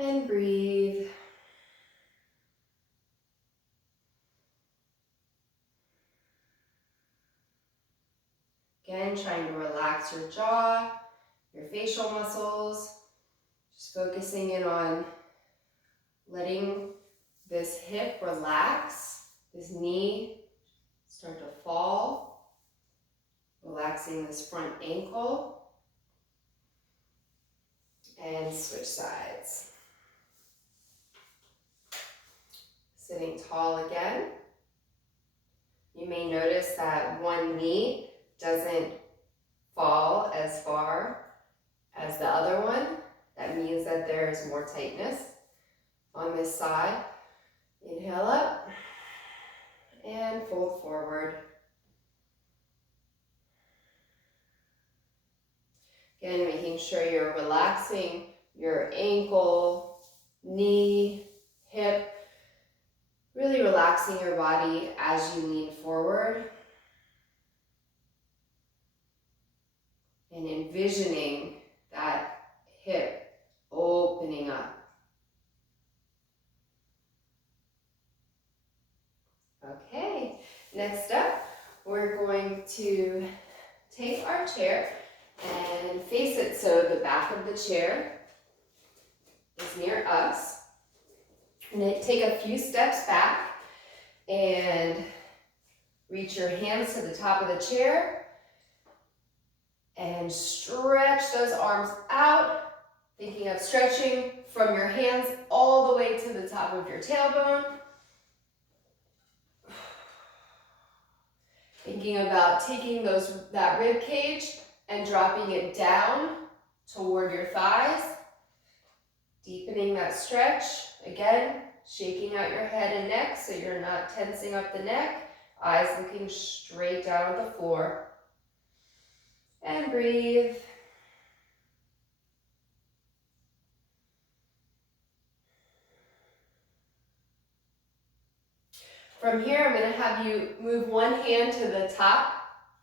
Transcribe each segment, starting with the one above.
And breathe. Again, trying to relax your jaw, your facial muscles. Just focusing in on letting this hip relax, this knee start to fall, relaxing this front ankle, and switch sides. Sitting tall again. You may notice that one knee doesn't fall as far as the other one. That means that there is more tightness on this side. Inhale up and fold forward. Again, making sure you're relaxing your ankle, knee, hip, really relaxing your body as you lean forward. And envisioning that hip opening up. Okay, next up, we're going to take our chair and face it so the back of the chair is near us. And then take a few steps back and reach your hands to the top of the chair and stretch those arms out, thinking of stretching from your hands all the way to the top of your tailbone. Thinking about taking that rib cage and dropping it down toward your thighs. Deepening that stretch. Again, shaking out your head and neck so you're not tensing up the neck. Eyes looking straight down at the floor. And breathe. From here, I'm going to have you move one hand to the top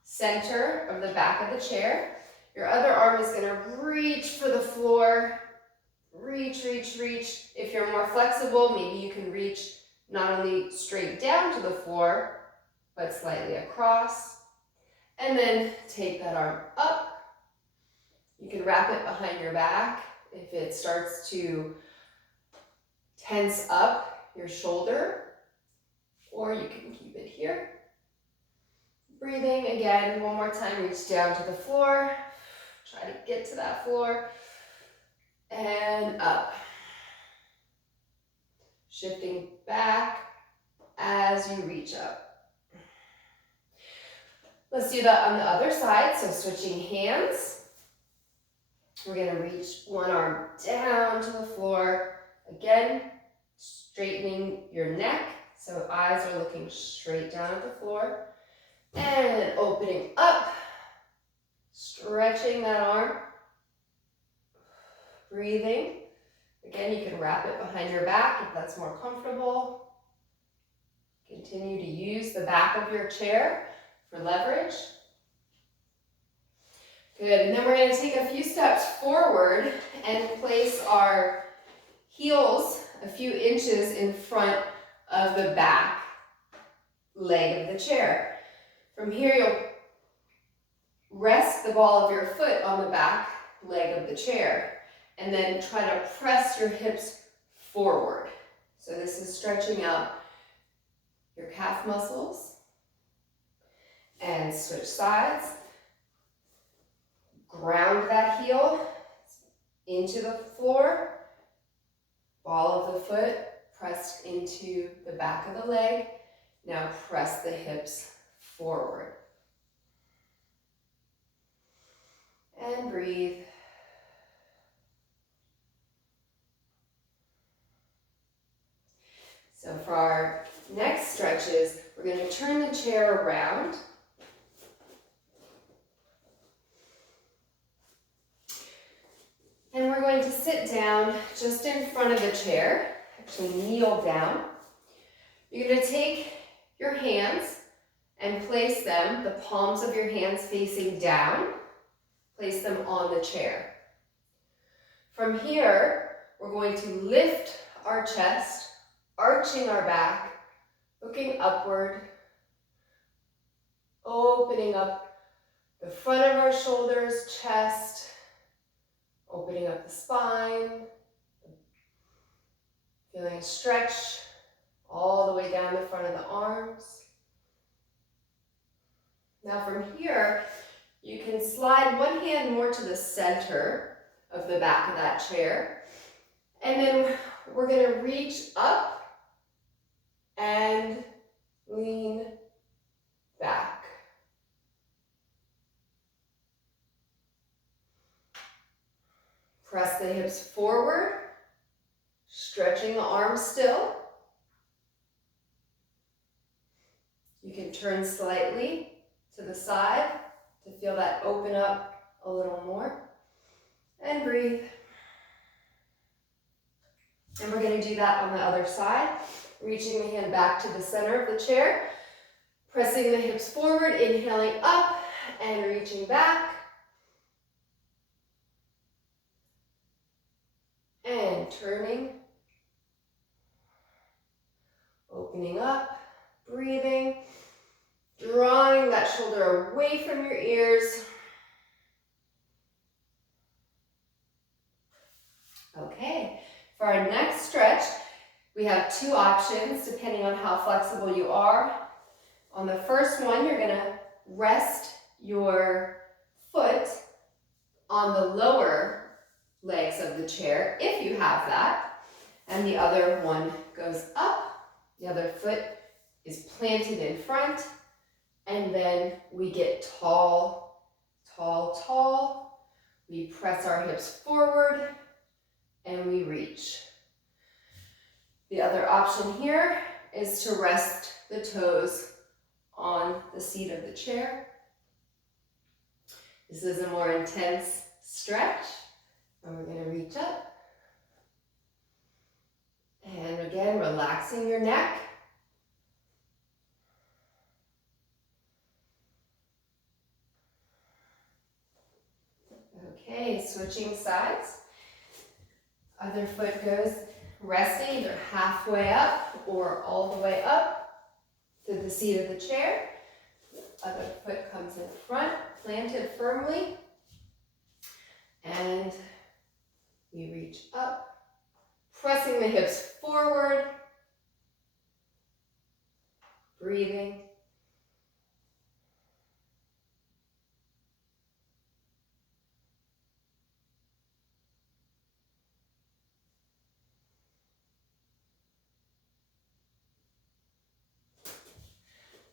center of the back of the chair. Your other arm is going to reach for the floor. Reach, reach, reach. If you're more flexible, maybe you can reach not only straight down to the floor, but slightly across. And then take that arm up. You can wrap it behind your back if it starts to tense up your shoulder, or you can keep it here. Breathing again, one more time, reach down to the floor. Try to get to that floor. And up. Shifting back as you reach up. Let's do that on the other side, so switching hands. We're going to reach one arm down to the floor. Again, straightening your neck, so eyes are looking straight down at the floor. And opening up, stretching that arm. Breathing. Again, you can wrap it behind your back if that's more comfortable. Continue to use the back of your chair for leverage. Good, and then we're going to take a few steps forward and place our heels a few inches in front of the back leg of the chair. From here, you'll rest the ball of your foot on the back leg of the chair, and then try to press your hips forward. So this is stretching out your calf muscles. And switch sides. Ground that heel into the floor. Ball of the foot pressed into the back of the leg. Now press the hips forward. And breathe. So for our next stretches, we're going to turn the chair around. And we're going to sit down just in front of the chair, actually kneel down. You're going to take your hands and place them, the palms of your hands facing down, place them on the chair. From here, we're going to lift our chest, arching our back, looking upward, opening up the front of our shoulders, chest, opening up the spine, feeling a stretch all the way down the front of the arms. Now from here, you can slide one hand more to the center of the back of that chair, and then we're going to reach up and lean back. Press the hips forward, stretching the arms still. You can turn slightly to the side to feel that open up a little more. And breathe. And we're going to do that on the other side. Reaching the hand back to the center of the chair. Pressing the hips forward, inhaling up and reaching back. And turning. Opening up, breathing. Drawing that shoulder away from your ears. Okay, for our next stretch, we have two options depending on how flexible you are. On the first one, you're going to rest your foot on the lower legs of the chair, if you have that, and the other one goes up. The other foot is planted in front, and then we get tall, tall, tall. We press our hips forward, and we reach. The other option here is to rest the toes on the seat of the chair. This is a more intense stretch, and we're going to reach up. And again, relaxing your neck. Okay, switching sides. Other foot goes resting either halfway up or all the way up to the seat of the chair. Other foot comes in front, planted firmly. And we reach up, pressing the hips forward, breathing.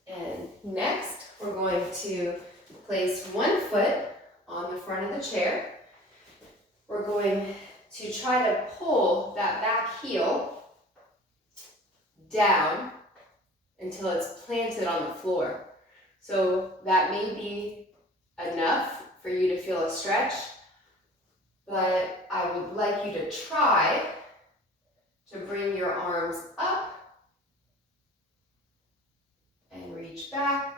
And next, we're going to place one foot on the front of the chair. We're going to try to pull that back heel down until it's planted on the floor. So that may be enough for you to feel a stretch, but I would like you to try to bring your arms up and reach back.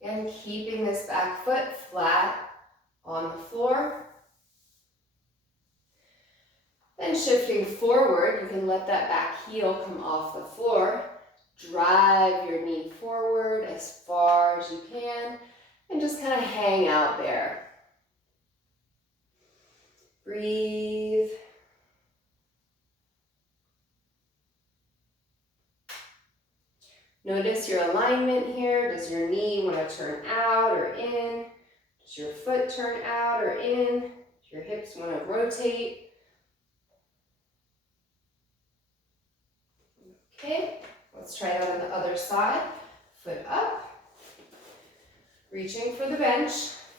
And keeping this back foot flat on the floor. Then shifting forward, you can let that back heel come off the floor. Drive your knee forward as far as you can and just kind of hang out there. Breathe. Notice your alignment here. Does your knee want to turn out or in? Does your foot turn out or in? Does your hips want to rotate? Okay, let's try that on the other side. Foot up. Reaching for the bench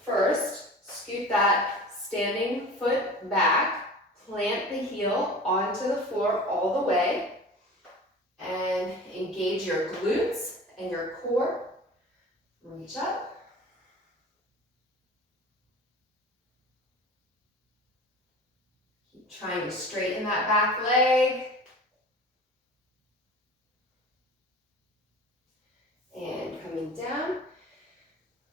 first. Scoot that standing foot back. Plant the heel onto the floor all the way. And engage your glutes and your core. Reach up. Keep trying to straighten that back leg. And coming down.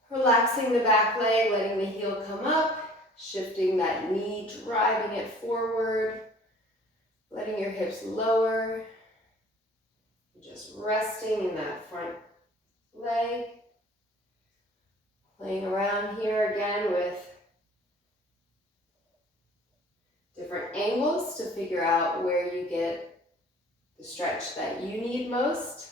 Relaxing the back leg, letting the heel come up. shifting that knee, driving it forward, letting your hips lower, just resting in that front leg. Playing around here again with different angles to figure out where you get the stretch that you need most.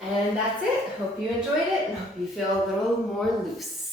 And that's it. Hope you enjoyed it and hope you feel a little more loose.